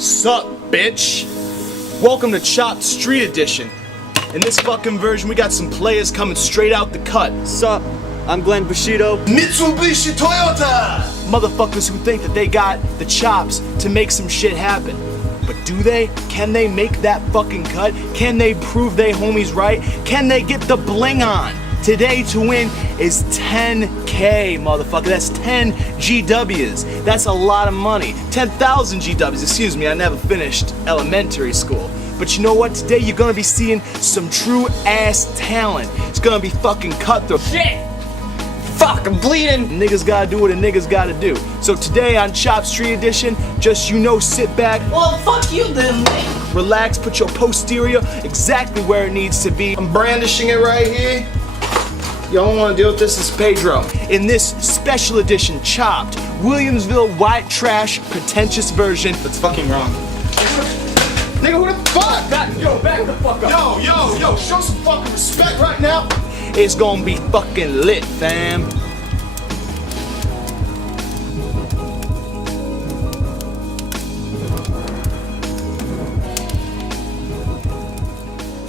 Sup, bitch? Welcome to Chopped Street Edition. In this fucking version, we got some players coming straight out the cut. Sup, I'm Glenn Bushido. Mitsubishi Toyota! Motherfuckers who think that they got the chops to make some shit happen. But do they? Can they make that fucking cut? Can they prove they homies right? Can they get the bling on? Today to win is 10K, motherfucker. That's 10 GWs. That's a lot of money. 10,000 GWs, excuse me, I never finished elementary school. But you know what? Today you're gonna be seeing some true ass talent. It's gonna be fucking cutthroat. Shit! Fuck, I'm bleeding! Niggas gotta do what a niggas gotta do. So today on Chopped Street Edition, just sit back. Well, fuck you then, mate. Relax, put your posterior exactly where it needs to be. I'm brandishing it right here. Y'all don't want to deal with this, it's Pedro. In this special edition, Chopped, Williamsville white trash, pretentious version. That's fucking wrong. Nigga, who the fuck? Back the fuck up. Yo, show some fucking respect right now. It's gonna be fucking lit, fam.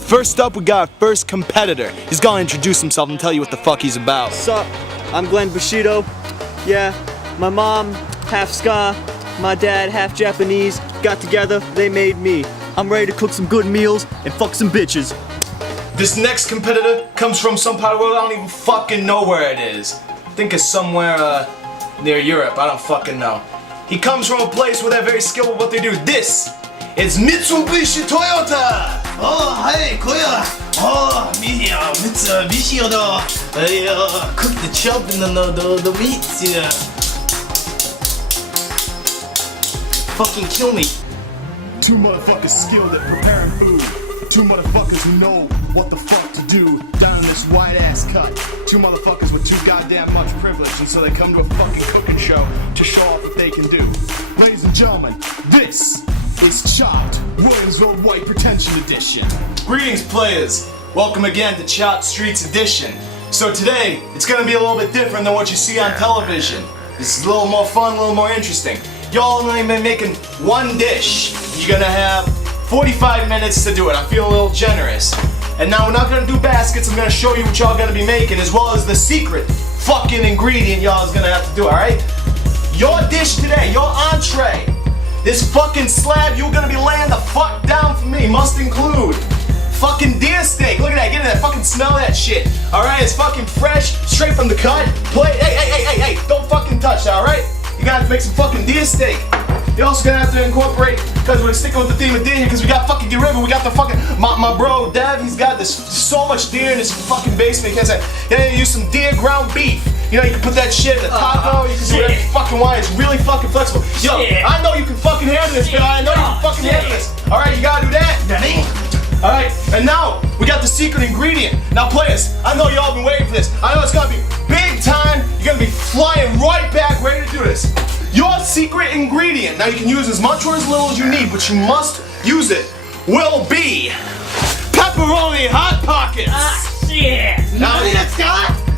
First up, we got our first competitor. He's gonna introduce himself and tell you what the fuck he's about. Sup, I'm Glenn Bushido. Yeah, my mom, half ska, my dad, half Japanese, got together, they made me. I'm ready to cook some good meals and fuck some bitches. This next competitor comes from some part of the world I don't even fucking know where it is. I think it's somewhere near Europe, I don't fucking know. He comes from a place where they're very skilled with what they do. This is Mitsubishi Toyota! Oh, hi, こや。Oh, Mitsubishi よだ。cook the chop and the meat. Fucking kill me. Two motherfuckers skilled at preparing food. Two motherfuckers who know what the fuck to do down in this white ass cut. Two motherfuckers with too goddamn much privilege, and so they come to a fucking cooking show to show off what they can do. Ladies and gentlemen, this is Chopped Williamsville White Pretension Edition. Greetings, players. Welcome again to Chopped Streets Edition. So today, it's gonna be a little bit different than what you see on television. This is a little more fun, a little more interesting. Y'all only been making one dish. You're gonna have 45 minutes to do it. I feel a little generous. And now we're not gonna do baskets. I'm gonna show you what y'all gonna be making, as well as the secret fucking ingredient y'all is gonna have to do, alright? Your dish today, your entree, this fucking slab you're gonna be laying the fuck down for me must include fucking deer steak. Look at that, get in there, fucking smell that shit. Alright, it's fucking fresh, straight from the cut. Hey, don't fucking touch that, alright? You're gonna have to make some fucking deer steak. You're also gonna have to incorporate, because we're sticking with the theme of deer here, because we got fucking Deer River, we got the fucking, my bro Dev, he's got this so much deer in his fucking basement, he can't say, yeah, use some deer ground beef. You know, you can put that shit in a taco, you can do whatever you fucking want, it's really fucking flexible. Yo, I know you can fucking handle this, but I know you can fucking handle this. Alright, you gotta do that. Alright, and now, we got the secret ingredient. Now players, I know y'all been waiting for this. I know it's gonna be big time, you're gonna be flying right back, ready to do this. Your secret ingredient, now you can use as much or as little as you need, but you must use it, will be pepperoni Hot Pockets. Shit. Now,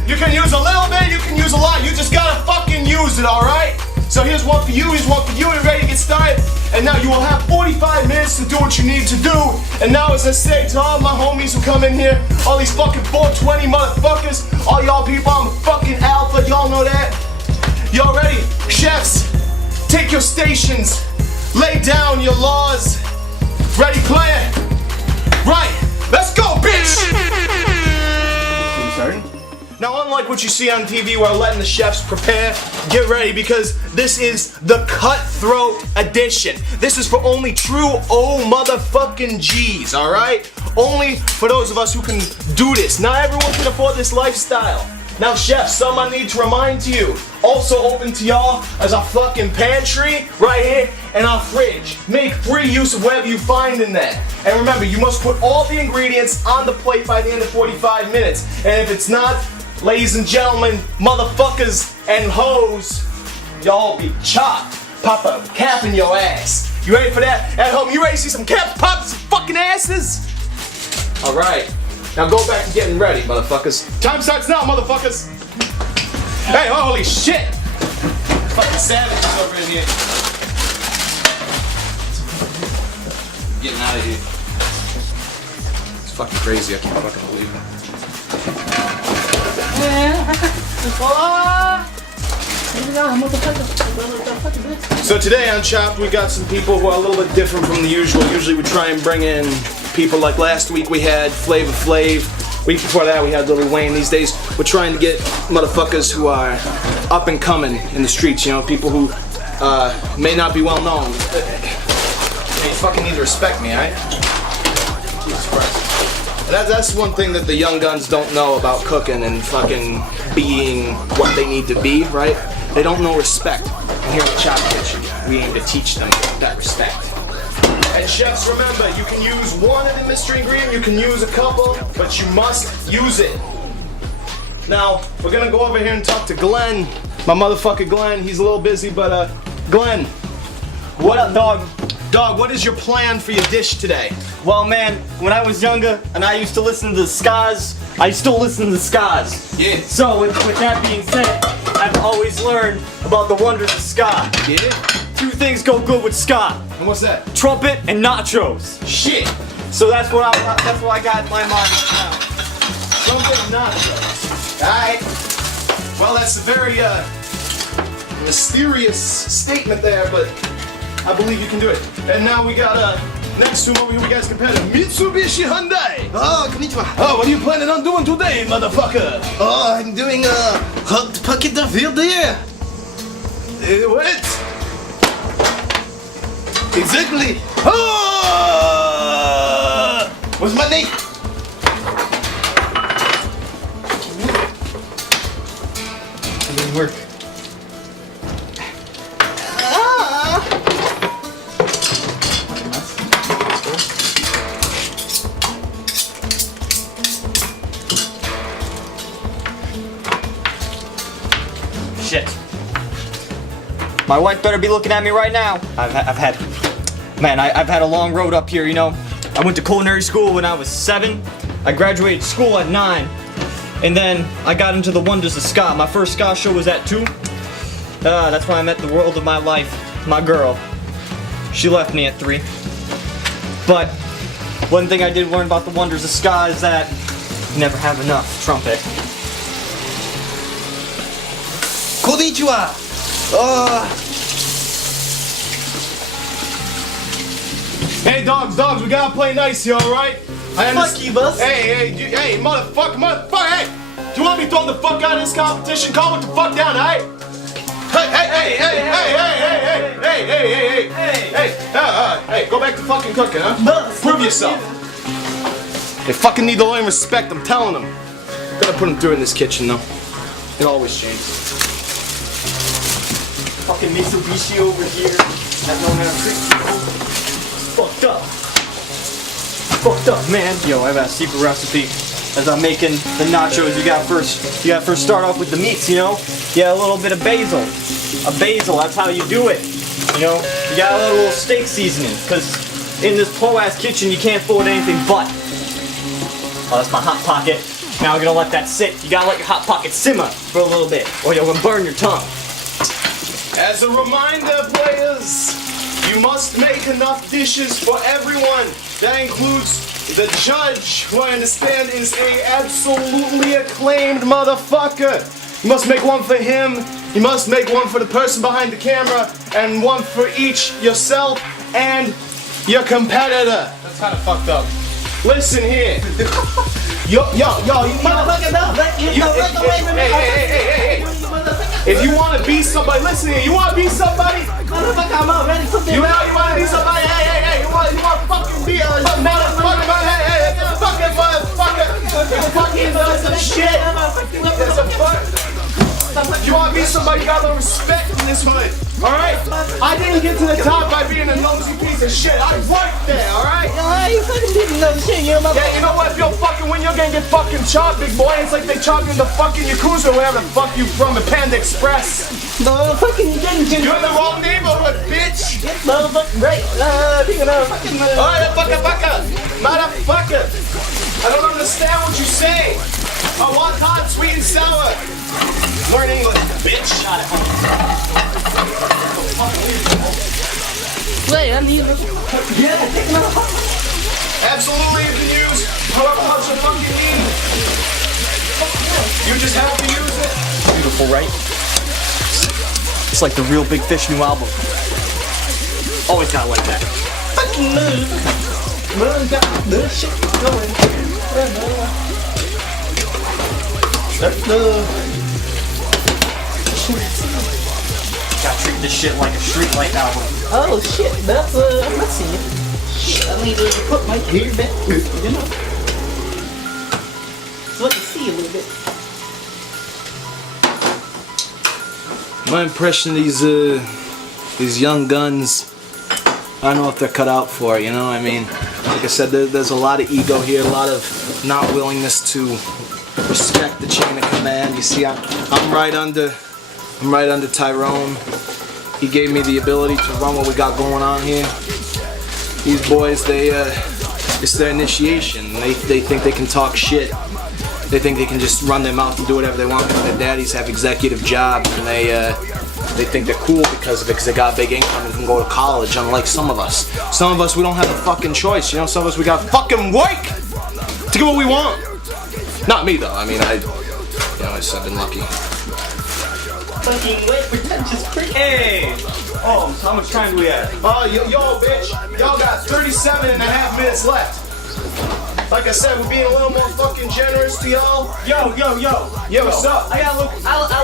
you can use a little bit, you can use a lot, you just gotta fucking use it, alright? So here's one for you, you're ready to get started. And now you will have 45 minutes to do what you need to do. And now as I say to all my homies who come in here, all these fucking 420 motherfuckers, all y'all people, I'm a fucking alpha, y'all know that? Y'all ready? Chefs, take your stations, lay down your laws. Ready, player? Right, let's go, bitch! Now, unlike what you see on TV where letting the chefs prepare, get ready because this is the Cutthroat Edition. This is for only true oh motherfucking G's, alright? Only for those of us who can do this. Not everyone can afford this lifestyle. Now, chefs, some I need to remind to you. Also open to y'all as our fucking pantry right here and our fridge. Make free use of whatever you find in there. And remember, you must put all the ingredients on the plate by the end of 45 minutes. And if it's not, ladies and gentlemen, motherfuckers and hoes, y'all be chopped. Pop a cap in your ass. You ready for that? At home, you ready to see some caps pop some fucking asses? Alright. Now go back to getting ready, motherfuckers. Time starts now, motherfuckers. Hey, holy shit! Fucking savages over in here. getting out of here. It's fucking crazy. I can't fucking believe it. So today on Chopped, we got some people who are a little bit different from the usual. Usually we try and bring in people like last week we had Flavor Flav. Week before that we had Lil Wayne. These days we're trying to get motherfuckers who are up and coming in the streets. You know, people who may not be well known. Hey, you fucking need to respect me, alright? Jesus Christ. That's one thing that the young guns don't know about cooking and fucking being what they need to be, right? They don't know respect. And here at Chop Kitchen, we aim to teach them that respect. And chefs, remember, you can use one of the mystery ingredient, you can use a couple, but you must use it. Now, we're gonna go over here and talk to Glenn, my motherfucker Glenn. He's a little busy, but Glenn. What up, dog? Dog, what is your plan for your dish today? Well, man, when I was younger and I used to listen to the Scars, I still listen to the Scars. Yeah. So, with that being said, I've always learned about the wonders of ska. Yeah? Two things go good with ska: And what's that? trumpet and nachos. Shit! So that's what I got in my mind now. Something nachos. Alright. Well, that's a very mysterious statement there, but I believe you can do it. And now we got next to him over here, we got competitor Mitsubishi Hyundai. Oh, konnichiwa. Oh, what are you planning on doing today, motherfucker? Oh, I'm doing a hot pocket of veal deer. What? Exactly. Oh! What's my name? It didn't work. Shit. My wife better be looking at me right now. I've had a long road up here, you know. I went to culinary school when I was 7. I graduated school at 9. And then I got into the wonders of ska. My first ska show was at 2. That's when I met the world of my life, my girl. She left me at 3. But one thing I did learn about the wonders of ska is that you never have enough trumpet. Konnichiwa. Hey, dogs, we gotta play nice here, alright? Fuck you, boss. Hey, motherfucker, hey! Do you want me to throw the fuck out of this competition? Calm it the fuck down, alright? Hey, go back to fucking cooking, huh? Prove yourself. They fucking need to learn respect, I'm telling them. Gotta put them through in this kitchen, though. It always changes. Fucking Mitsubishi over here. That don't have people. Fucked up. Fucked up, man. Yo, I have a secret recipe. As I'm making the nachos, you gotta first start off with the meats, you know? Yeah, a little bit of basil. A basil, that's how you do it. You know? You got a little steak seasoning, because in this po-ass kitchen you can't afford anything but. Oh, that's my Hot Pocket. Now we're gonna let that sit. You gotta let your Hot Pocket simmer for a little bit, or you're gonna burn your tongue. As a reminder, players, you must make enough dishes for everyone. That includes the judge, who I understand is a absolutely acclaimed motherfucker. You must make one for him, you must make one for the person behind the camera, and one for each yourself and your competitor. That's kind of fucked up. Listen here. Yo, you hey. If you want to be somebody, listen here. You want to be somebody? Motherfucker, I'm already something. You want to be somebody? Hey. You want to fucking be a motherfucker? Hey, fucking motherfucker. Fucking some shit. That's a fuck. If you want to be somebody, you gotta respect in this hood. Alright? I didn't get to the top by being a nosy piece of shit. I worked there, alright? You fucking didn't know shit. You're a motherfucker. Yeah, you know what? If you don't fucking win, you're gonna get fucking chopped, big boy. It's like they chopped you in the fucking Yakuza or wherever the fuck you from, the Panda Express. No, fucking you didn't. You're in the wrong neighborhood, bitch. Yes, motherfucker. Right. Fucking Alright, motherfucker. I don't understand what you say. I want hot, sweet, and sour. Learn English, bitch. Wait, I need to... Absolutely, you can use however much you fucking need. You just have to use it. Beautiful, right? It's like the Real Big Fish new album. Always gotta like that. Fucking move. Moon got the shit going. Gotta treat this shit like a streetlight album. Oh shit, that's let's see. Shit, I need to put my hair back, you know. So I can see a little bit. My impression of these young guns, I don't know if they're cut out for it, you know? I mean, like I said, there's a lot of ego here, a lot of not willingness to respect the chain of command. You see, I'm right under Tyrone. He gave me the ability to run what we got going on here. These boys, it's their initiation. They think they can talk shit. They think they can just run their mouth and do whatever they want because their daddies have executive jobs, and they think they're cool because of it, because they got a big income and can go to college, unlike some of us. Some of us, we don't have a fucking choice, you know? Some of us, we got fucking work to get what we want. Not me, though. I mean, I've been lucky. Fucking wait, pretentious prick. Hey! Oh, so how much time do we have? Oh, yo, bitch, y'all got 37 and a half minutes left. Like I said, we're being a little more fucking generous to y'all. Yo! Yeah, what's up? I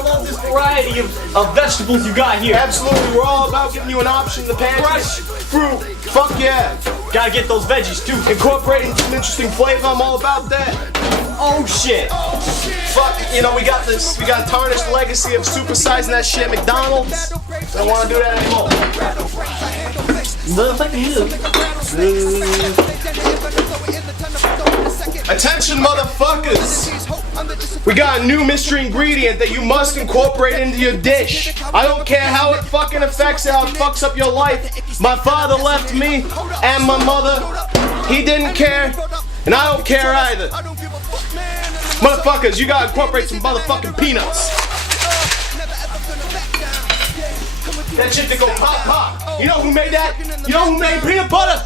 love this variety of vegetables you got here. Absolutely, we're all about giving you an option in the pantry. Fresh fruit. Fuck yeah. Gotta get those veggies too. Incorporating some interesting flavor, I'm all about that. Oh shit. Fuck, you know, we got a tarnished legacy of supersizing that shit at McDonald's. Don't want to do that anymore. Attention, motherfuckers! We got a new mystery ingredient that you must incorporate into your dish. I don't care how it fucking affects it, how it fucks up your life. My father left me and my mother. He didn't care, and I don't care either. Motherfuckers, you gotta incorporate some motherfucking peanuts. That shit that go pop pop. You know who made that? You know who made peanut butter?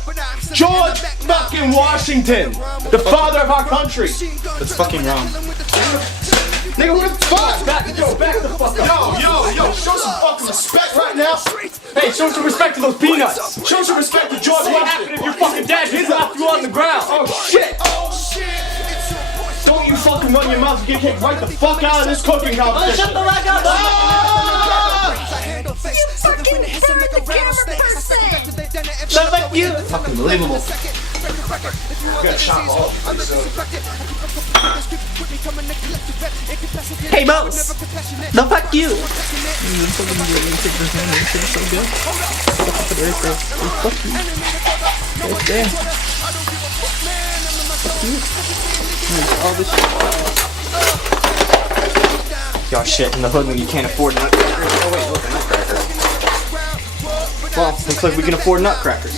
George fucking Washington, the father of our country. That's fucking wrong. Nigga, what the fuck? Back the fuck up. Yo, show some fucking respect right now. Hey, show some respect to those peanuts. Show some respect to George What happened if your fucking dad hits off you on the ground? Oh shit! Don't you fucking run your mouth and get kicked right the fuck out of this cooking competition. Shut the fuck up! You fucking burned the camera person! Shut the fuck you! Fucking believable. Got shot all over soon. Hey, boss! The fuck you! Y'all shit in the hood when you can't afford nutcrackers. Oh wait, look, a nutcracker. Well, looks like we can afford nutcrackers.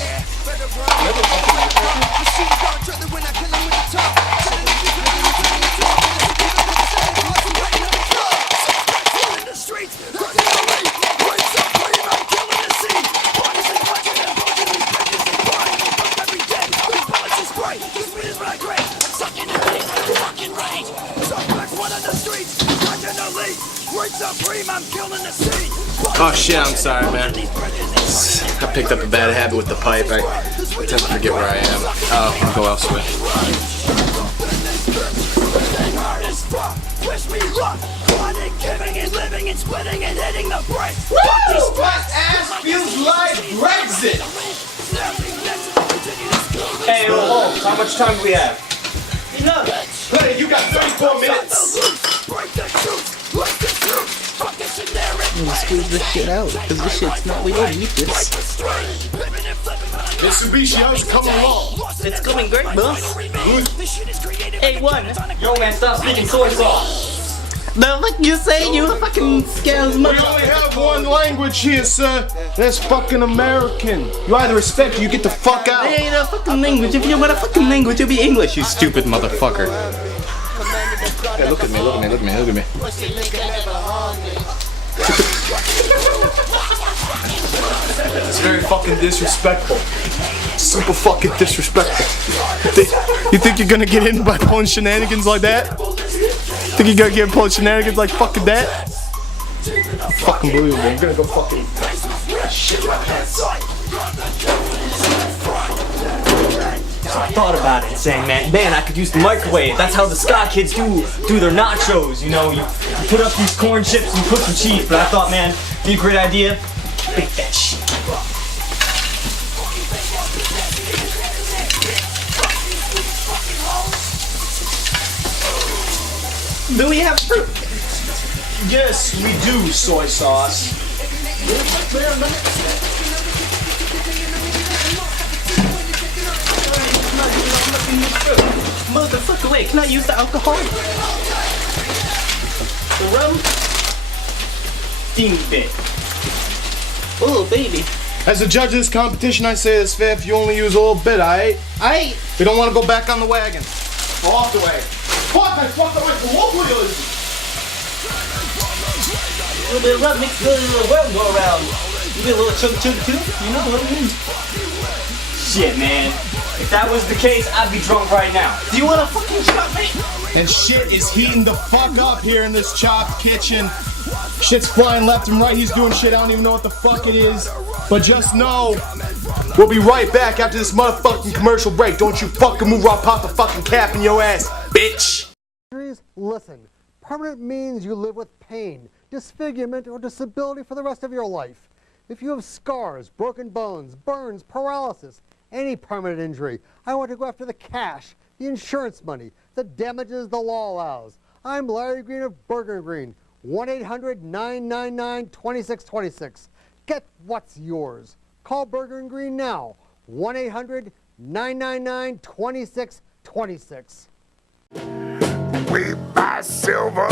Oh shit, I'm sorry, man. I picked up a bad habit with the pipe. I tend to forget where I am. I'll go elsewhere. This fat ass feels like Brexit! Hey, oh, how much time do we have? Hey, you got 34 minutes! Squeeze this shit out, because this shit's not, we don't eat this. Mitsubishi, how's it coming along? It's going great, boss. Hey, one. Yo, man, stop speaking soy sauce. The fuck you say, you fucking scales We mother. only have one language here, sir. That's fucking American. You either respect or you get the fuck out. Hey, the fucking language. If you want a fucking language, it'll be English, you stupid motherfucker. Hey, look at me, look at me, look at me, look at me. It's very fucking disrespectful. Super fucking disrespectful. You think you're gonna get in by pulling shenanigans like that? Think you're gonna get pulling shenanigans like fucking that? Fucking believable. I'm gonna go fucking shit my pants on. So I thought about it, saying, man, I could use the microwave. That's how the ska kids do their nachos. You know, you put up these corn chips and you put some cheese. But I thought, man, it'd be a great idea. Bake that shit. Do we have fruit? Yes, we do, soy sauce. Motherfucker, wait, can I use the alcohol? The rum? Teeny bit. Oh, baby. As a judge of this competition, I say it's fair if you only use a little bit, alright? We don't want to go back on the wagon. Go off the wagon. Fuck, I fucked away from what wheels. A little bit of rum makes the world go around. You get a little chug too, you know what I mean? Shit, man. If that was the case, I'd be drunk right now. Do you want a fucking shot, mate? And shit is heating the fuck up here in this chopped kitchen. Shit's flying left and right. He's doing shit I don't even know what the fuck it is. But just know, we'll be right back after this motherfucking commercial break. Don't you fucking move or I'll pop a fucking cap in your ass, bitch. Listen, permanent means you live with pain, disfigurement, or disability for the rest of your life. If you have scars, broken bones, burns, paralysis, any permanent injury, I want to go after the cash, the insurance money, the damages the law allows. I'm Larry Green of Burger Green, 1-800-999-2626. Get what's yours. Call Burger Green now, 1-800-999-2626. We buy silver,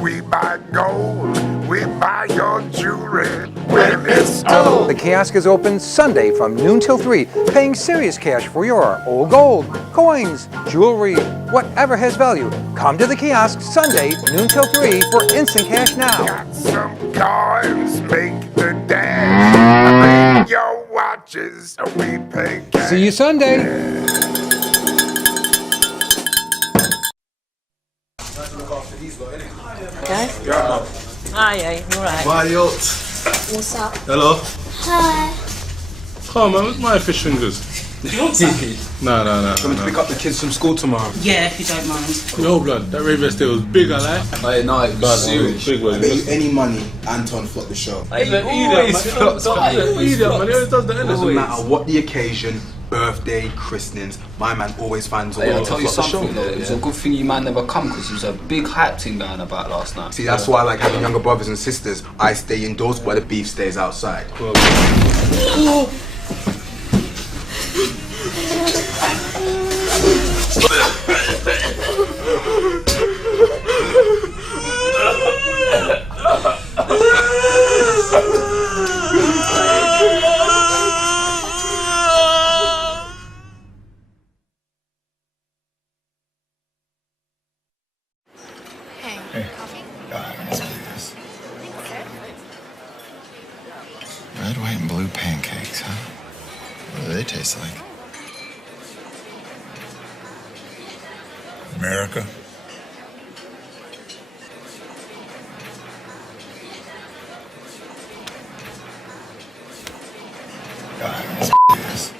we buy gold, we buy your jewelry when it's old. The kiosk is open Sunday from noon till 3, paying serious cash for your old gold, coins, jewelry, whatever has value. Come to the kiosk Sunday, noon till 3 for instant cash now. Got some coins, make the dash. Bring your watches, we pay cash. See you Sunday. Aye, you're right. Mariot. What's up? Hello. Hi. Come on, where's my fish fingers? No. I'm going to pick up the kids from school tomorrow. Yeah, if you don't mind. Yo, blood, that Ray Vest was big, I like. Hey, no, it was serious. Big one. Bet you any money, Anton flopped the show. He always flops, man. Idiot, man, he always does the Doesn't anything. matter what the occasion, birthday, christenings, my man always finds a way I'll to tell you flop the something show. though, it's a good thing you man never come because there was a big hype thing going about last night. See, that's why I like having younger brothers and sisters. I stay indoors while the beef stays outside. Red, white, and blue pancakes, huh? What do they taste like? America.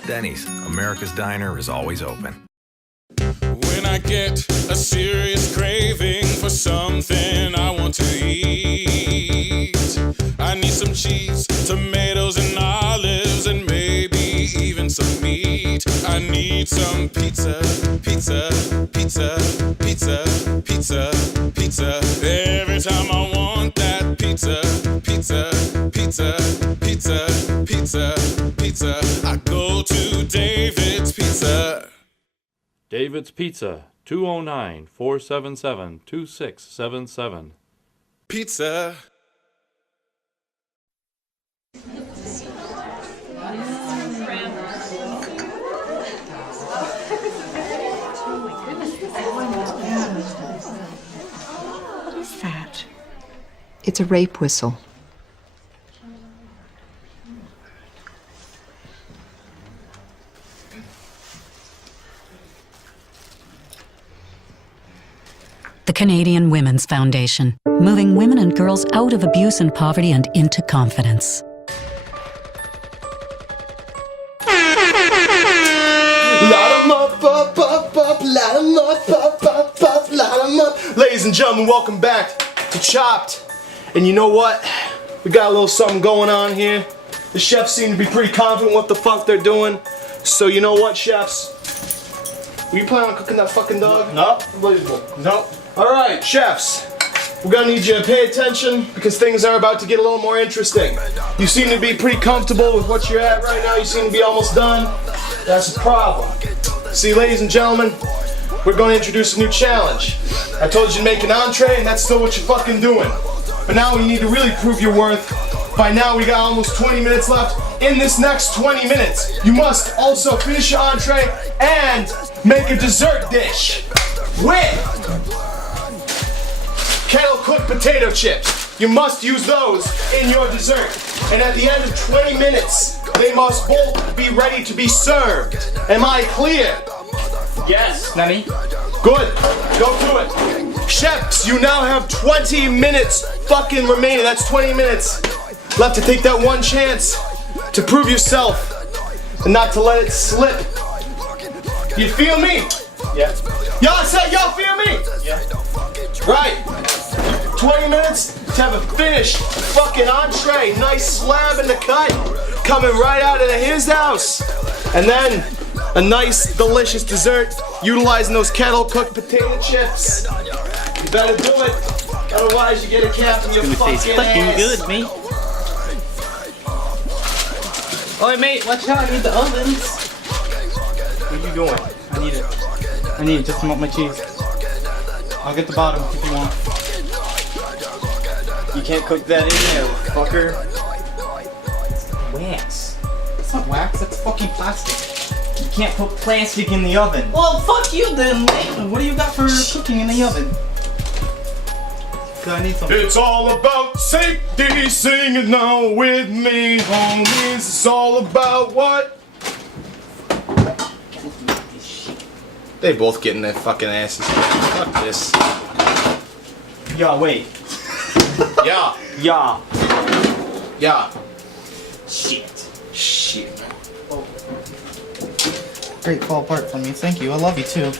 Denny's, America's Diner, is always open. When I get a serious craving for something I want to eat, I need some cheese, tomatoes and olives, and maybe even some meat. I need some pizza, pizza, pizza, pizza, pizza, pizza. Every time I want that pizza, pizza, pizza, pizza, pizza, pizza, I go to David's Pizza. David's Pizza, 209-477-2677. Pizza. What is that? It's a rape whistle. the Canadian Women's Foundation, moving women and girls out of abuse and poverty and into confidence. Ladies and gentlemen, welcome back to Chopped. And you know what? We got a little something going on here. The chefs seem to be pretty confident what the fuck they're doing. So you know what, chefs? Were you planning on cooking that fucking dog? No. Unbelievable. Nope. Alright, chefs. We're gonna need you to pay attention because things are about to get a little more interesting. You seem to be pretty comfortable with what you're at right now. You seem to be almost done. That's a problem. See, ladies and gentlemen, we're going to introduce a new challenge. I told you to make an entree, and that's still what you're fucking doing. But now we need to really prove your worth. By now, we got almost 20 minutes left. In this next 20 minutes, you must also finish your entree and make a dessert dish with kettle cooked potato chips. You must use those in your dessert. And at the end of 20 minutes, they must both be ready to be served. Am I clear? Yes, Nani. Good. Go through it. Chefs, you now have 20 minutes fucking remaining. That's 20 minutes left to take that one chance to prove yourself and not to let it slip. You feel me? Yeah. Y'all say y'all feel me? Yeah. Right. 20 minutes to have a finished fucking entree. Nice slab in the cut. Coming right out of his house. And then a nice, delicious dessert utilizing those kettle-cooked potato chips. You better do it. Otherwise, you get a cap in your fucking ass. Good, mate. Oi, mate, watch out, I need the ovens. What are you doing? I need it just to melt my cheese. I'll get the bottom if you want. You can't cook that in there, fucker. Wax. It's not wax, that's fucking plastic. You can't put plastic in the oven. Well, fuck you then, mate. What do you got for cooking in the oven? I need something. It's all about safety, sing it now with me, homies. It's all about what? They both getting their fucking asses. Fuck this. Yeah, wait. Yeah. Yeah. Yeah. Shit. Shit, man. Great, fall apart from you. Thank you. I love you too.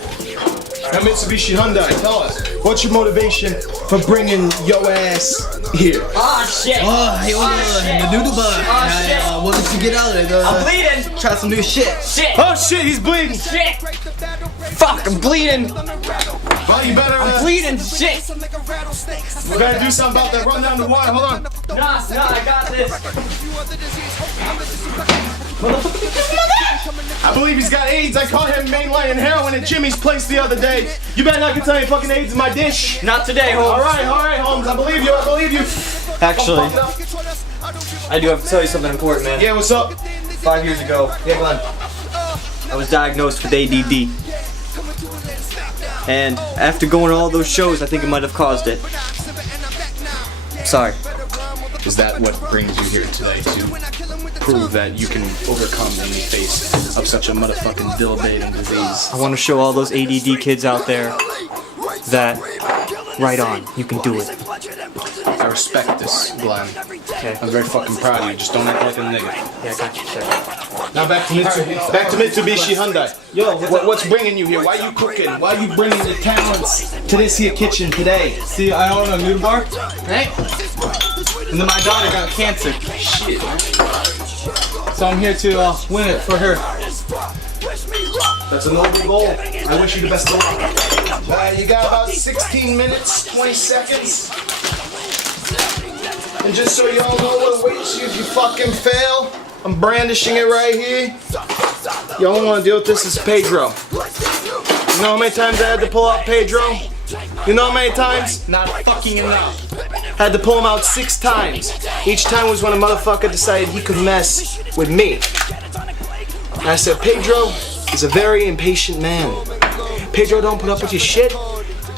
Now, Mitsubishi Hyundai, tell us, what's your motivation for bringing your ass here? Ah, shit. The noodle bar. I wanted to get out of it. I'm bleeding. Try some new shit. Shit. Oh shit, he's bleeding. Shit. Fuck, I'm bleeding. Well, you better. I'm bleeding. Shit. We better do something about that. Run down the water. Hold on. Nah, I got this. I believe he's got AIDS. I caught him mainlining heroin at Jimmy's place the other day. You better not get any fucking AIDS in my dish. Not today, Holmes. All right, Holmes. I believe you. Actually, I do have to tell you something important, man. Yeah, what's up? 5 years ago, Yeah, Glenn. I was diagnosed with ADD. And after going to all those shows, I think it might have caused it. Sorry. Is that what brings you here today to prove that you can overcome any face of such a motherfucking debilitating disease? I want to show all those ADD kids out there that, right on, you can do it. I respect this, Glenn. Okay. I'm very fucking proud of you. Just don't act like a nigga. Yeah, I got you, sir. Now back to Mitsubishi Hyundai. Yo, what's bringing you here? Why you cooking? Why you bringing your talents to this here kitchen today? See, I own a noodle bar, right? And then my daughter got cancer. Shit, man. So I'm here to win it for her. That's a noble goal. I wish you the best of luck. You got about 16 minutes, 20 seconds. And just so y'all know what awaits you if you fucking fail, I'm brandishing it right here. Y'all don't want to deal with this as Pedro. You know how many times I had to pull out Pedro? You know how many times? Not fucking enough. Had to pull him out 6 times. Each time was when a motherfucker decided he could mess with me. And I said, Pedro is a very impatient man. Pedro don't put up with your shit.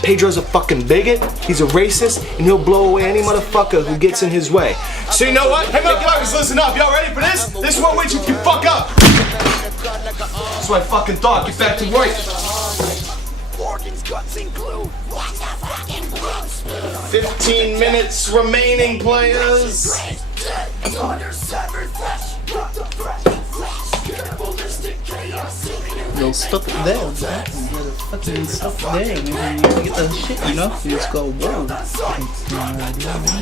Pedro's a fucking bigot, he's a racist, and he'll blow away any motherfucker who gets in his way. So you know what? Hey motherfuckers, listen up. Y'all ready for this? This is what waits you if you fuck up. That's what I fucking thought. Get back to work. 15 minutes remaining, players. Yo, stop it there, bro. You gotta fucking stop it there. Maybe you get the shit, you know? You just go, whoa. That's not an idea, man. That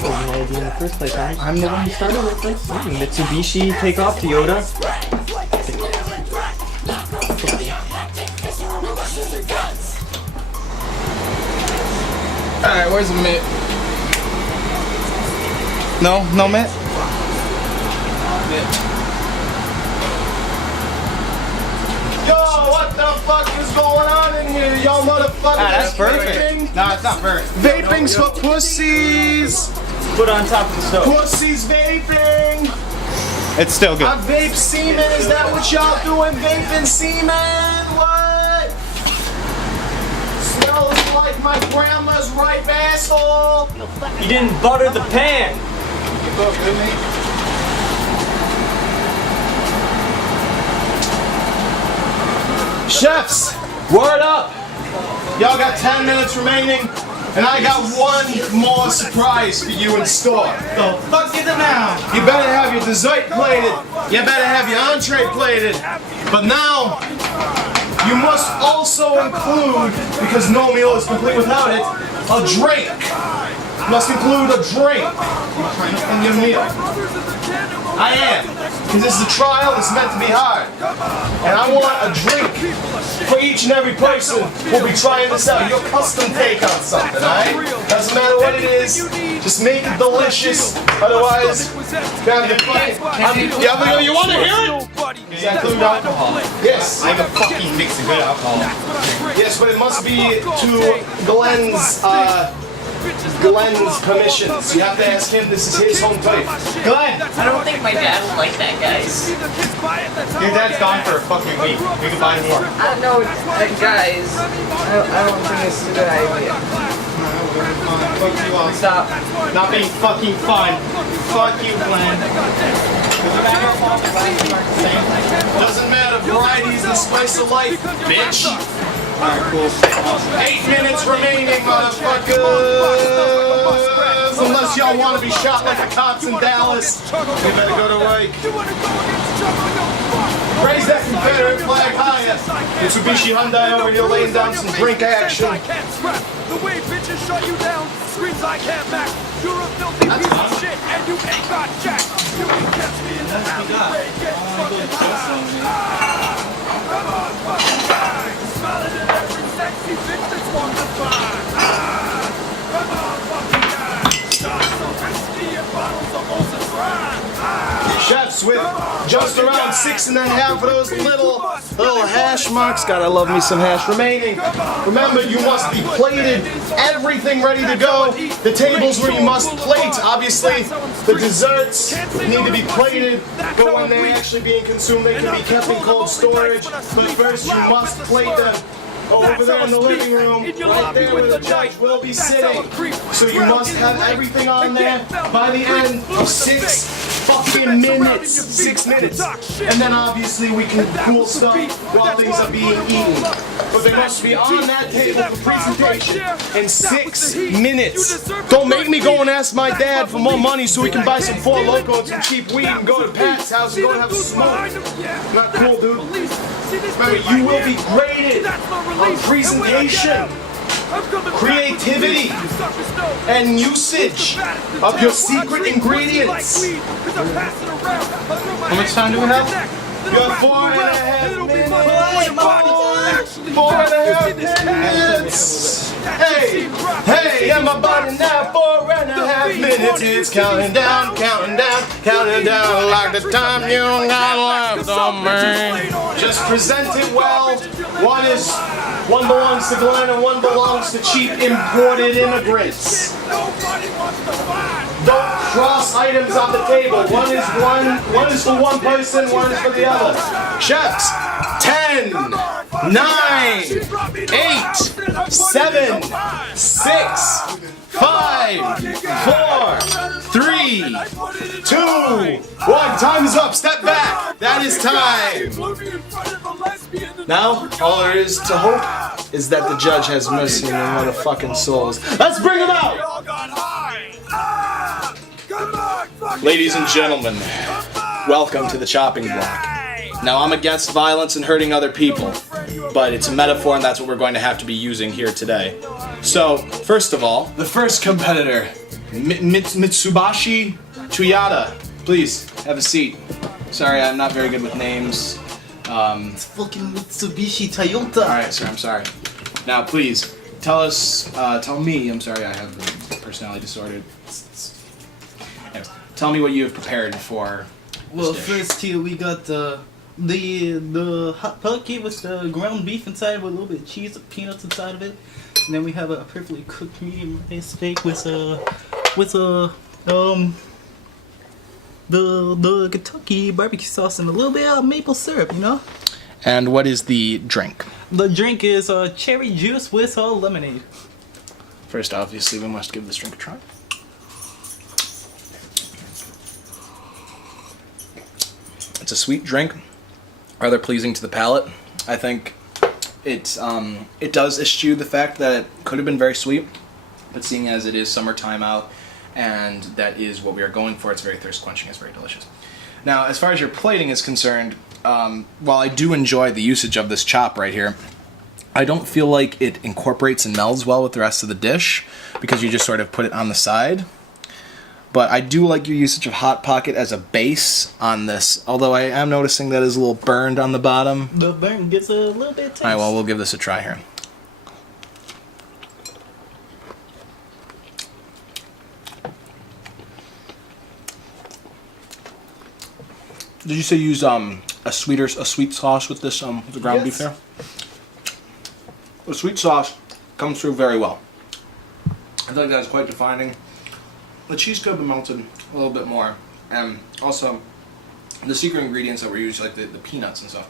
was my idea in the first place. I'm the one who started with this. Mitsubishi, take off Toyota. Alright, where's the mitt? No mitt? Yo, what the fuck is going on in here? Y'all motherfuckers. That's perfect. Vaping? No, it's not perfect. Vaping's for pussies. Put on top of the stove. Pussies vaping. It's still good. I vape semen. Is that what y'all doing? Vaping semen? What? Smells like my grandma's ripe asshole. You didn't butter the pan. You both good, mate? Chefs, word up! Y'all got 10 minutes remaining, and I got one more surprise for you in store. So fuck it now. You better have your dessert plated. You better have your entree plated. But now, you must also include, because no meal is complete without it, a drink. You must include a drink in your meal. I am. Because this is a trial, it's meant to be hard. And I want a drink for each and every person who'll be trying this out. Your custom take on something, alright? Doesn't matter what it is, just make it delicious. Otherwise, you want to hear it? Does that include alcohol? Yes. I can fucking mix a good alcohol. Yes, but it must be to Glenn's permissions. You have to ask him, this is his home plate. Glenn! I don't think my dad would like that, guys. Your dad's gone for a fucking week. We can buy more. No, guys. I don't think it's a good idea. Fuck you all. Stop. Not being fucking fun. Fuck you, Glenn. Doesn't matter, variety is the spice of life, bitch. Alright, cool. 8 minutes remaining, motherfuckers! Unless y'all want to be shot like the cops in Dallas, you better go to work. Raise that Confederate flag higher. Mitsubishi Hyundai over here laying down some drink action. The way bitches shut you down, screams I can't back. You're a filthy piece of shit and you ain't got jack. You can catch me in the alleyway, get fucking high. Come on, fucking die. Smiling at every sexy bitch that's walking by. Come on, fucking die. Shots of whiskey and bottles of Molson Dry. Chefs with just around 6.5 of those little hash marks. God, I love me some hash remaining. Remember, you must be plated, everything ready to go. The tables where you must plate, obviously, the desserts need to be plated, but when they're actually being consumed, they can be kept in cold storage. But first, you must plate them. Over there in the living room, right there where the judge will be sitting. So you must have everything on there by the end of 6 fucking minutes. 6 minutes. And then obviously we can cool stuff while things are being eaten. But they must be on that table for presentation in 6 minutes. Don't make me go and ask my dad for more money so we can buy some Four Loko and some cheap weed and go to Pat's house and go and have a smoke. Not cool, dude. Remember, you will be graded on presentation, creativity, and usage of your secret ingredients. How much time do we have? You have 4.5 minutes. 4.5 minutes. Hey, hey, and my body now 4.5 minutes. It's counting down, counting down, counting down like the time you got left on me. Just present it well. One belongs to Glenn and one belongs to cheap imported immigrants. Don't cross items on the table. One is for one person, one is for the other. Chefs, 10, 9, 8, 7, 6, 5, 4, 3, 2, 1. Time is up. Step back. That is time. Now, all there is to hope is that the judge has mercy on their motherfucking souls. Let's bring him out! Ladies and gentlemen, welcome to the chopping block. Now, I'm against violence and hurting other people, but it's a metaphor and that's what we're going to have to be using here today. So, first of all, the first competitor, Mitsubashi Tuyata. Please, have a seat. Sorry, I'm not very good with names. It's fucking Mitsubishi Toyota. Alright, sir, I'm sorry. Now, please, tell me, I'm sorry, I have the personality disorder. Anyways, tell me what you have prepared for Well, this dish. first here we got the hot pocket with the ground beef inside with a little bit of cheese and peanuts inside of it. And then we have a perfectly cooked medium rare steak with the Kentucky barbecue sauce and a little bit of maple syrup, you know? And what is the drink? The drink is cherry juice with lemonade. First, obviously, we must give this drink a try. It's a sweet drink, rather pleasing to the palate. I think it does eschew the fact that it could have been very sweet, but seeing as it is summertime out, and that is what we are going for, it's very thirst quenching, it's very delicious. Now, as far as your plating is concerned, while I do enjoy the usage of this chop right here, I don't feel like it incorporates and melds well with the rest of the dish, because you just sort of put it on the side. But I do like your usage of Hot Pocket as a base on this, although I am noticing that it's a little burned on the bottom. The burn gets a little bit of taste. Alright, well, we'll give this a try here. Did you say you use a sweet sauce with this with the ground beef there? The sweet sauce comes through very well. I think that's quite defining. The cheese could have been melted a little bit more, and also the secret ingredients that were used, like the peanuts and stuff.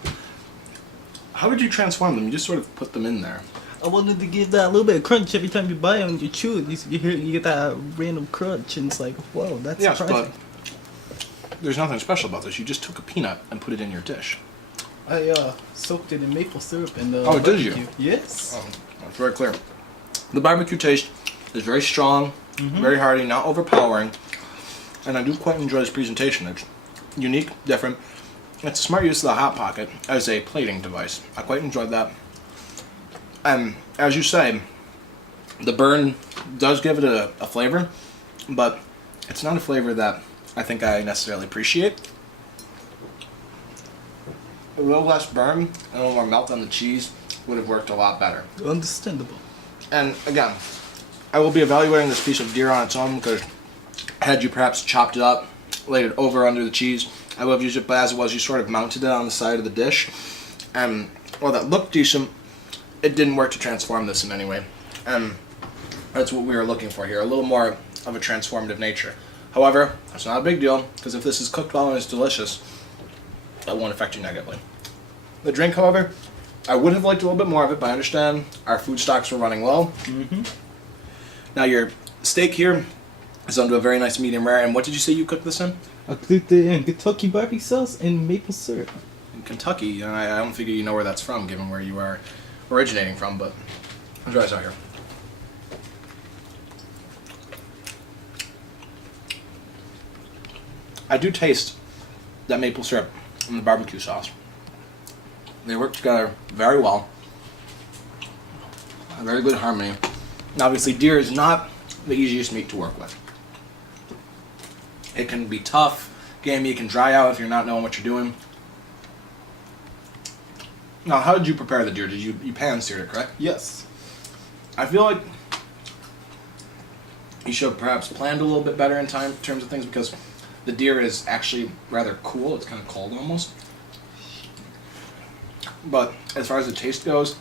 How did you transform them? You just sort of put them in there. I wanted to give that a little bit of crunch every time you bite it and you chew it. You get that random crunch, and it's like, whoa, that's surprising. But there's nothing special about this. You just took a peanut and put it in your dish. I soaked it in maple syrup and oh, did you? Yes. Oh, that's very clear. The barbecue taste is very strong, very hearty, not overpowering, and I do quite enjoy this presentation. It's unique, different. It's a smart use of the Hot Pocket as a plating device. I quite enjoyed that. And as you say, the burn does give it a flavor, but it's not a flavor that I think I necessarily appreciate. A little less burn and a little more melt on the cheese would have worked a lot better. Understandable. And again, I will be evaluating this piece of deer on its own, because had you perhaps chopped it up, laid it over under the cheese, I would have used it, but as it was, you sort of mounted it on the side of the dish. And while that looked decent, it didn't work to transform this in any way. And that's what we were looking for here, a little more of a transformative nature. However, that's not a big deal, because if this is cooked well and it's delicious, that won't affect you negatively. The drink, however, I would have liked a little bit more of it, but I understand our food stocks were running low. Now your steak here is under a very nice medium rare, and what did you say you cooked this in? I cooked it in Kentucky barbecue sauce and maple syrup. In Kentucky, and I don't figure you know where that's from, given where you are originating from, but I'll try this out here. I do taste that maple syrup and the barbecue sauce. They work together very well. A very good harmony. And obviously, deer is not the easiest meat to work with. It can be tough, gamey, it can dry out if you're not knowing what you're doing. Now, how did you prepare the deer? Did you pan-seared it, correct? Yes. I feel like you should have perhaps planned a little bit better in terms of things, because the deer is actually rather cool. It's kind of cold almost. But as far as the taste goes,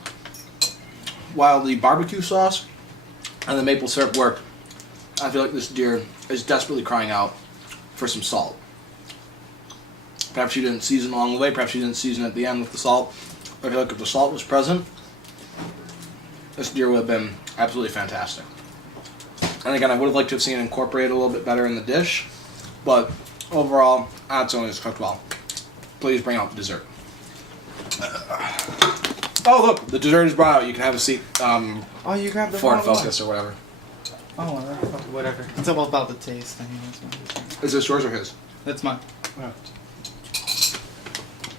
while the barbecue sauce and the maple syrup work, I feel like this deer is desperately crying out for some salt. Perhaps you didn't season along the way, perhaps you didn't season at the end with the salt. I feel like if the salt was present, this deer would have been absolutely fantastic. And again, I would have liked to have seen it incorporated a little bit better in the dish, but overall, on its own, it's cooked well. Please bring out the dessert. Oh, look, the dessert is brought out. You can have a seat. Oh, you grabbed the Ford wrong one. Focus or whatever. Oh, whatever. It's all about the taste. I mean, that's mine. Is this yours or his? That's mine.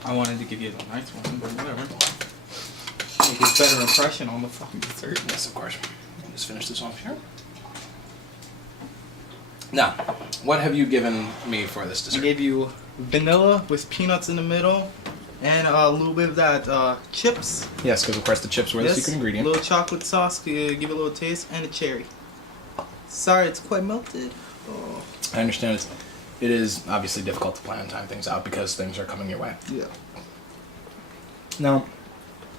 I wanted to give you a nice one, but whatever. Make a better impression on the fucking dessert. Yes, of course. Just finish this off here. Now, what have you given me for this dessert? I gave you vanilla with peanuts in the middle, and a little bit of that chips. Yes, because of course the chips were the secret ingredient. A little chocolate sauce to give it a little taste, and a cherry. Sorry, it's quite melted. Oh. I understand it is obviously difficult to plan and time things out because things are coming your way. Yeah. Now,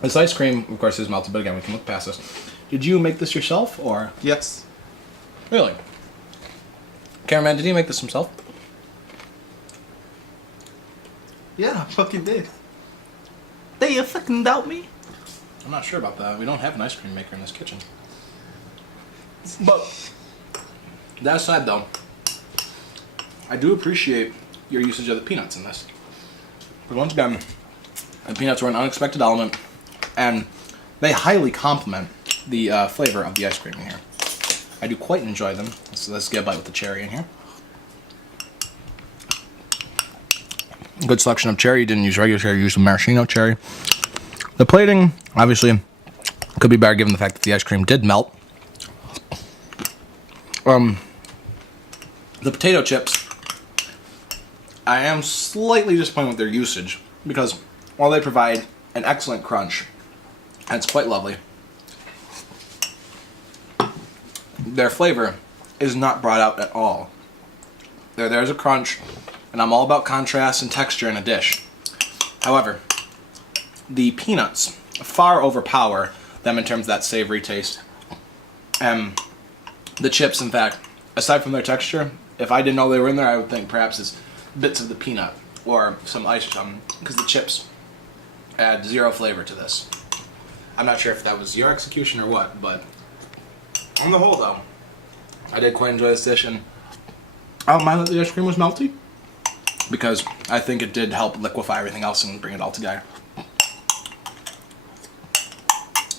this ice cream, of course, is melted, but again, we can look past this. Did you make this yourself, or? Yes. Really? Cameraman, did he make this himself? Yeah, I fucking did. They you fucking doubt me? I'm not sure about that. We don't have an ice cream maker in this kitchen. But, that aside though, I do appreciate your usage of the peanuts in this. But once again, the peanuts were an unexpected element, and they highly complement the flavor of the ice cream here. I do quite enjoy them. So let's get a bite with the cherry in here. Good selection of cherry. You didn't use regular cherry, you used maraschino cherry. The plating, obviously, could be better given the fact that the ice cream did melt. The potato chips, I am slightly disappointed with their usage because while they provide an excellent crunch, and it's quite lovely, their flavor is not brought out at all. There's a crunch, and I'm all about contrast and texture in a dish. However, the peanuts far overpower them in terms of that savory taste. And the chips, in fact, aside from their texture, if I didn't know they were in there, I would think perhaps it's bits of the peanut or some ice, because the chips add zero flavor to this. I'm not sure if that was your execution or what, but on the whole, though, I did quite enjoy this dish, and I don't mind that the ice cream was melty, because I think it did help liquefy everything else and bring it all together.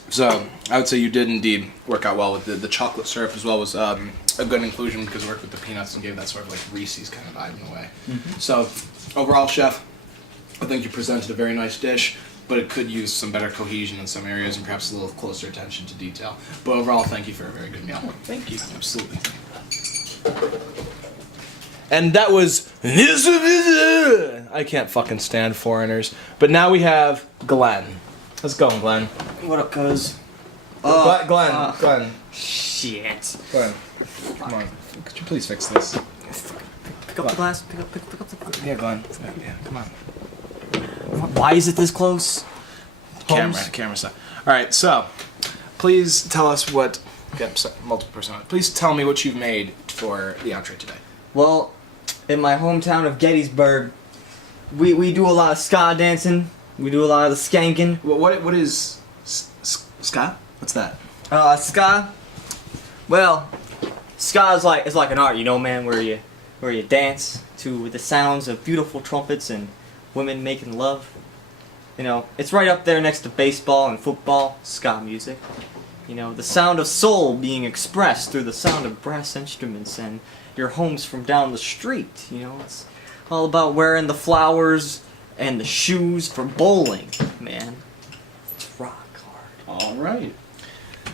So, I would say you did indeed work out well with the chocolate syrup, as well as a good inclusion because it worked with the peanuts and gave that sort of like Reese's kind of vibe in a way. Mm-hmm. So, overall, chef, I think you presented a very nice dish, but it could use some better cohesion in some areas and perhaps a little closer attention to detail. But overall, thank you for a very good meal. Thank you. Absolutely. And that was... I can't fucking stand foreigners. But now we have Glenn. Let's go, Glenn. What up, cuz? Glenn. Shit. Glenn. Come on. Could you please fix this? Pick up the glass. Pick up the glass. Yeah, Glenn. Yeah, come on. Why is it this close? Camera side. Alright, so, please tell us what... multiple personas. Please tell me what you've made for the entree today. Well, in my hometown of Gettysburg, we do a lot of ska dancing. We do a lot of the skanking. What is ska? What's that? Ska? Well, ska is like an art, you know, man, where you dance to the sounds of beautiful trumpets and women making love. You know, it's right up there next to baseball and football, ska music. You know, the sound of soul being expressed through the sound of brass instruments and your homes from down the street. You know, it's all about wearing the flowers and the shoes for bowling, man. It's rock hard. All right.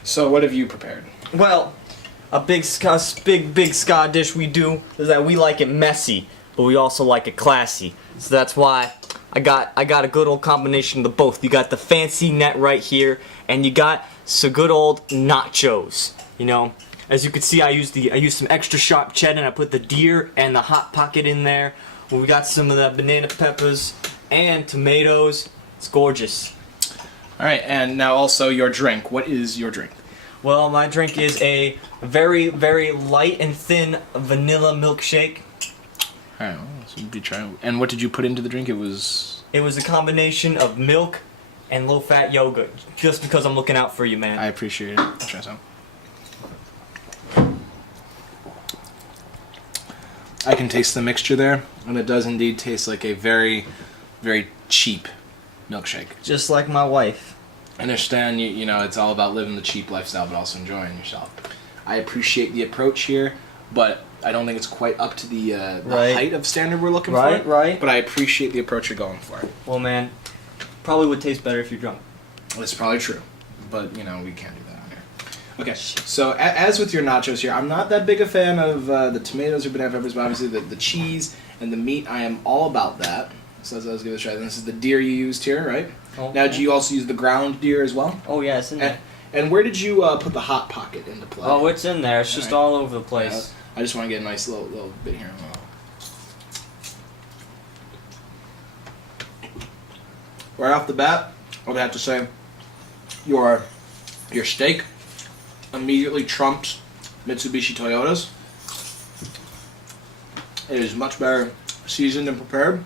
So what have you prepared? Well, a big ska dish we do is that we like it messy, but we also like it classy. So that's why I got a good old combination of the both. You got the fancy net right here, and you got some good old nachos. You know, as you can see, I used some extra sharp cheddar, and I put the deer and the hot pocket in there. We got some of the banana peppers and tomatoes. It's gorgeous. All right, and now also your drink. What is your drink? Well, my drink is a very, very light and thin vanilla milkshake. All right, well, so we'll be trying. And what did you put into the drink? It was a combination of milk and low-fat yogurt. Just because I'm looking out for you, man. I appreciate it. I'll try some. I can taste the mixture there, and it does indeed taste like a very, very cheap milkshake. Just like my wife. I understand you know it's all about living the cheap lifestyle, but also enjoying yourself. I appreciate the approach here, but I don't think it's quite up to the height of standard we're looking for. Right. But I appreciate the approach you're going for. Well, man, probably would taste better if you're drunk. That's probably true, but you know we can't do that on here. Okay, so as with your nachos here, I'm not that big a fan of the tomatoes or banana peppers, but obviously the cheese and the meat, I am all about that. So as I was gonna try, this is the deer you used here, right? Oh, now, did you also use the ground deer as well? Oh yeah, it's in there. And where did you put the hot pocket into play? Oh, it's in there. It's just all over the place. I just want to get a nice little bit here. Right off the bat, I would have to say your steak immediately trumps Mitsubishi Toyota's. It is much better seasoned and prepared.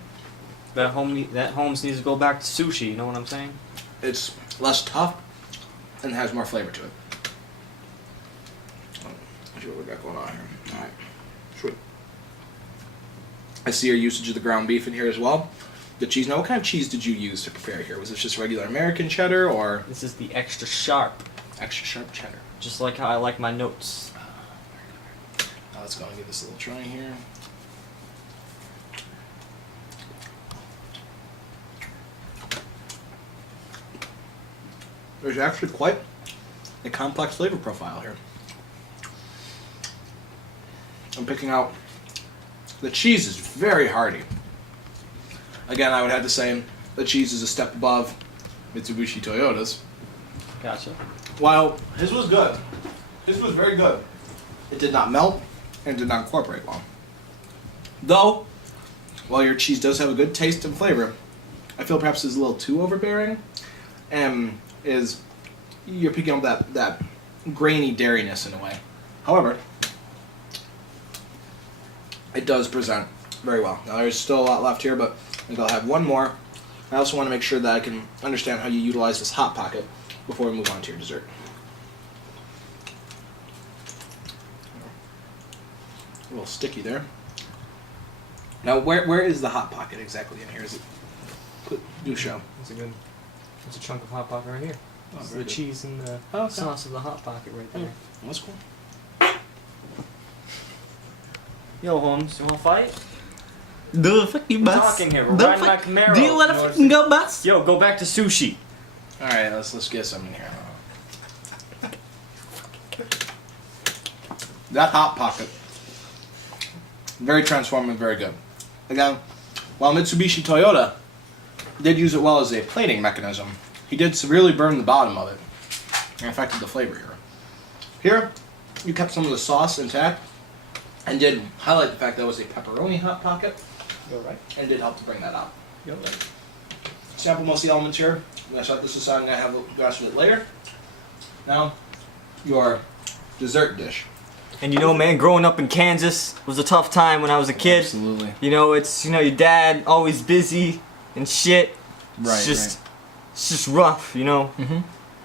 That Holmes needs to go back to sushi. You know what I'm saying? It's less tough and has more flavor to it. Let's see what we got going on here. All right, sweet. I see your usage of the ground beef in here as well. The cheese. Now, what kind of cheese did you use to prepare here? Was this just regular American cheddar, or? This is the extra sharp. Extra sharp cheddar. Just like how I like my notes. Now let's go and give this a little try here. There's actually quite a complex flavor profile here. I'm picking out the cheese is very hearty. Again, I would have to say the cheese is a step above Mitsubishi Toyota's. Gotcha. While his was good, his was very good. It did not melt and did not incorporate well. Though, while your cheese does have a good taste and flavor, I feel perhaps it's a little too overbearing, and you're picking up that grainy dairiness in a way. However, it does present very well. Now there's still a lot left here, but I think I'll have one more. I also want to make sure that I can understand how you utilize this Hot Pocket before we move on to your dessert. A little sticky there. Now, where is the Hot Pocket exactly in here? Is it? Do show. It's a chunk of Hot Pocket right here. Oh, It's the good. cheese and the sauce of the Hot Pocket right there. That's cool. Yo, Holmes, you wanna fight? The fuck you, We're boss. talking here. We're The riding my fuck- Camaro. Do you wanna know what fucking I'm go, saying? boss? Yo, go back to sushi. All right, let's get some in here. That Hot Pocket, very transformative, very good. Again, while Mitsubishi Toyota did use it well as a plating mechanism, he did severely burn the bottom of it and affected the flavor here. Here, you kept some of the sauce intact and did highlight the fact that it was a pepperoni Hot Pocket. You're right. And did help to bring that out. You're right. Sample most of the elements here. I'm going to set this aside and I have the rest of it later. Now, your dessert dish. And you know, man, growing up in Kansas was a tough time when I was a kid. Absolutely. You know, it's your dad always busy and shit. Right, It's just rough, you know. Mm-hmm.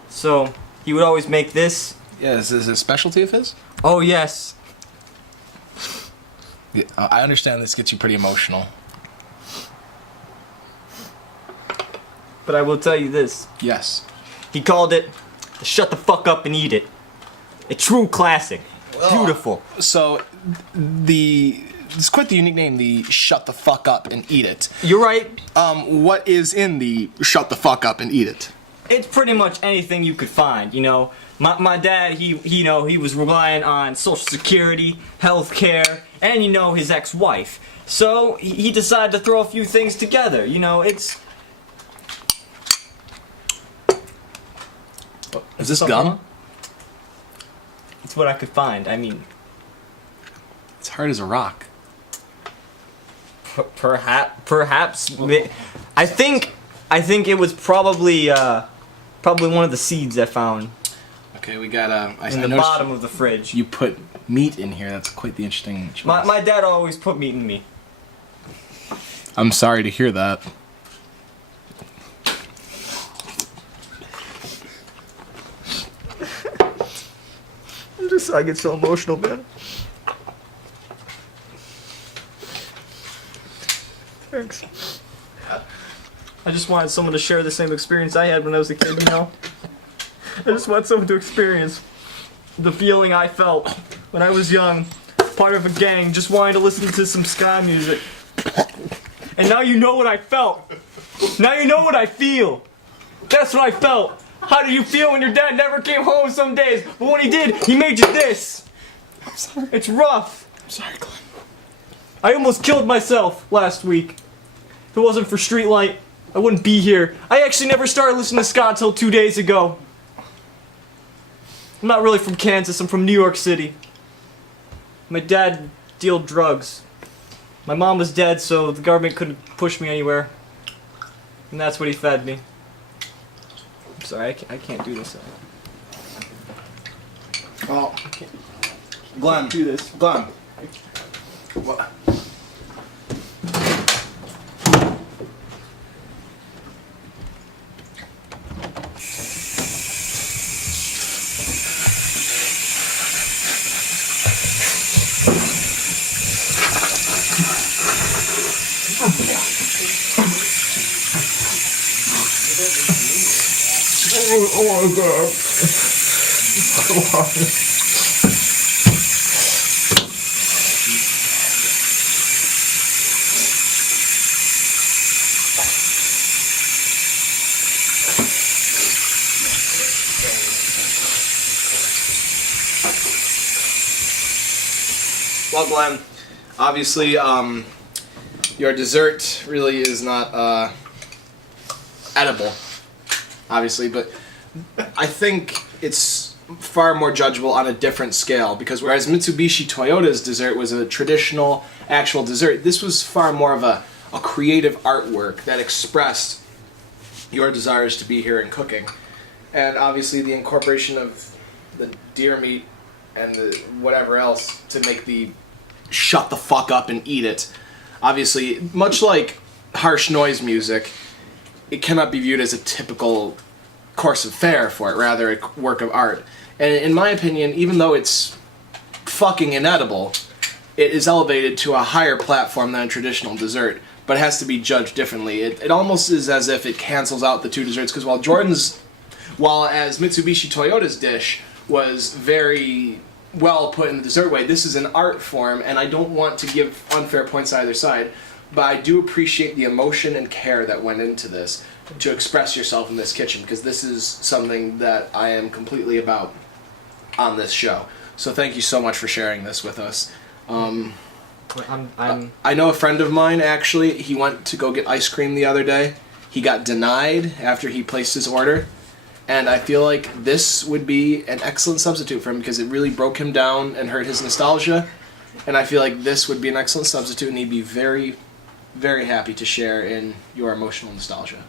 So he would always make this. Yeah, is this a specialty of his? Oh yes. Yeah, I understand this gets you pretty emotional. But I will tell you this. Yes. He called it the Shut the Fuck Up and Eat It. A true classic. Beautiful. So, it's quite the unique name, the Shut the Fuck Up and Eat It. You're right. What is in the Shut the Fuck Up and Eat It? It's pretty much anything you could find, you know. My dad, he was relying on Social Security, health care, and, you know, his ex-wife. So, he decided to throw a few things together, you know, it's... Is this gum? It's what I could find, I mean... It's hard as a rock. Perhaps. I think it was probably one of the seeds I found. Okay, we got in the bottom of the fridge. You put meat in here. That's quite the interesting choice. My dad always put meat in me. I'm sorry to hear that. I get so emotional, man. Thanks. I just wanted someone to share the same experience I had when I was a kid, you know? I just want someone to experience the feeling I felt when I was young, part of a gang, just wanting to listen to some ska music. And now you know what I felt. Now you know what I feel. That's what I felt. How do you feel when your dad never came home some days, but when he did, he made you this? I'm sorry. It's rough. I'm sorry, Glenn. I almost killed myself last week. If it wasn't for Streetlight, I wouldn't be here. I actually never started listening to ska until 2 days ago. I'm not really from Kansas, I'm from New York City. My dad dealt drugs. My mom was dead, so the government couldn't push me anywhere. And that's what he fed me. I'm sorry, I can't do this. Oh, Glenn, do this. Glenn. What? Oh my God. Well, Glenn, obviously, your dessert really is not edible, obviously, but I think it's far more judgeable on a different scale, because whereas Mitsubishi Toyota's dessert was a traditional, actual dessert, this was far more of a creative artwork that expressed your desires to be here and cooking. And obviously the incorporation of the deer meat and the whatever else to make the shut the fuck up and eat it. Obviously, much like harsh noise music, it cannot be viewed as a typical course of fare for it, rather a work of art. And in my opinion, even though it's fucking inedible, it is elevated to a higher platform than a traditional dessert, but it has to be judged differently. It almost is as if it cancels out the two desserts, because while as Mitsubishi Toyota's dish was very well put in the dessert way, this is an art form, and I don't want to give unfair points either side, but I do appreciate the emotion and care that went into this to express yourself in this kitchen, because this is something that I am completely about on this show. So thank you so much for sharing this with us. I know a friend of mine, actually, he went to go get ice cream the other day. He got denied after he placed his order. And I feel like this would be an excellent substitute for him, because it really broke him down and hurt his nostalgia. And I feel like this would be an excellent substitute, and he'd be very, very happy to share in your emotional nostalgia.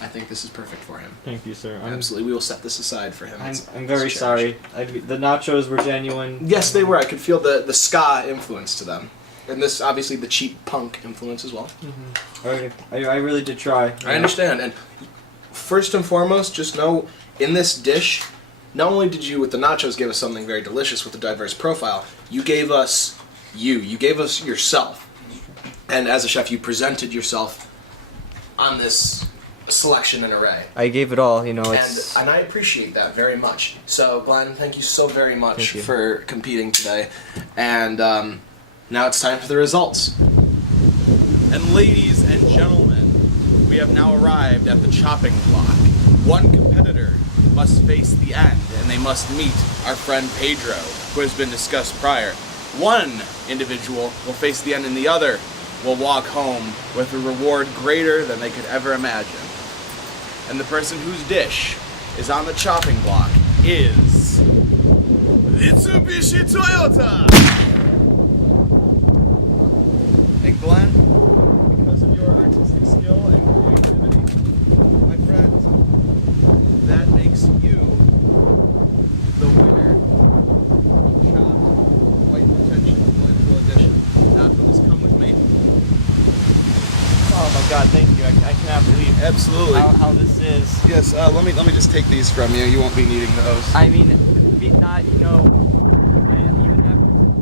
I think this is perfect for him. Thank you, sir. Absolutely. We will set this aside for him. I'm very sorry. The nachos were genuine. Yes, they were. I could feel the ska influence to them. And this, obviously, the cheap punk influence as well. Mm-hmm. I really did try. I understand. And first and foremost, just know, in this dish, not only did you, with the nachos, give us something very delicious with a diverse profile, you gave us you gave us yourself. And as a chef, you presented yourself on this selection and array. I gave it all, And I appreciate that very much. So, Glenn, thank you so very much for competing today. And now it's time for the results. And ladies and gentlemen, we have now arrived at the chopping block. One competitor must face the end, and they must meet our friend Pedro, who has been discussed prior. One individual will face the end, and the other will walk home with a reward greater than they could ever imagine. And the person whose dish is on the chopping block is Mitsubishi Toyota! And Glenn, because of your artistic skill and creativity, my friend, that makes you the winner. Chopped White Potential Delightful Edition. Now please come with me. Oh my God! Thank you. I cannot believe how this is. Yes. Let me just take these from you. You won't be needing those. I mean, even after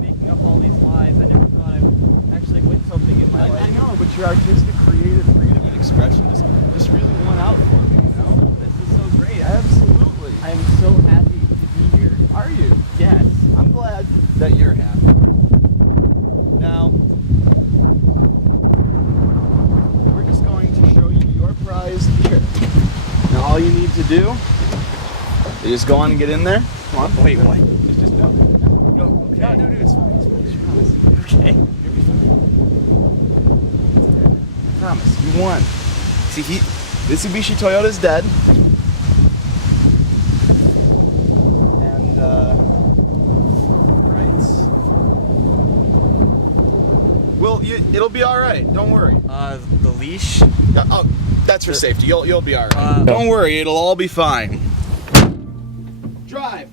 making up all these lies, I never thought I would actually win something in my life. I know, but your artistic, creative freedom and expression just really won out for me. You know, this is so great. Absolutely. I am so all you need to do is just go on and get in there. Come on. Wait. Just no. Yo, okay. No, dude, it's fine. Okay. You'll be fine. I promise. You won. See, Mitsubishi Toyota's dead. And, right. Well, it'll be all right. Don't worry. The leash? Oh, that's for safety. You'll be all right. Don't worry. It'll all be fine. Drive.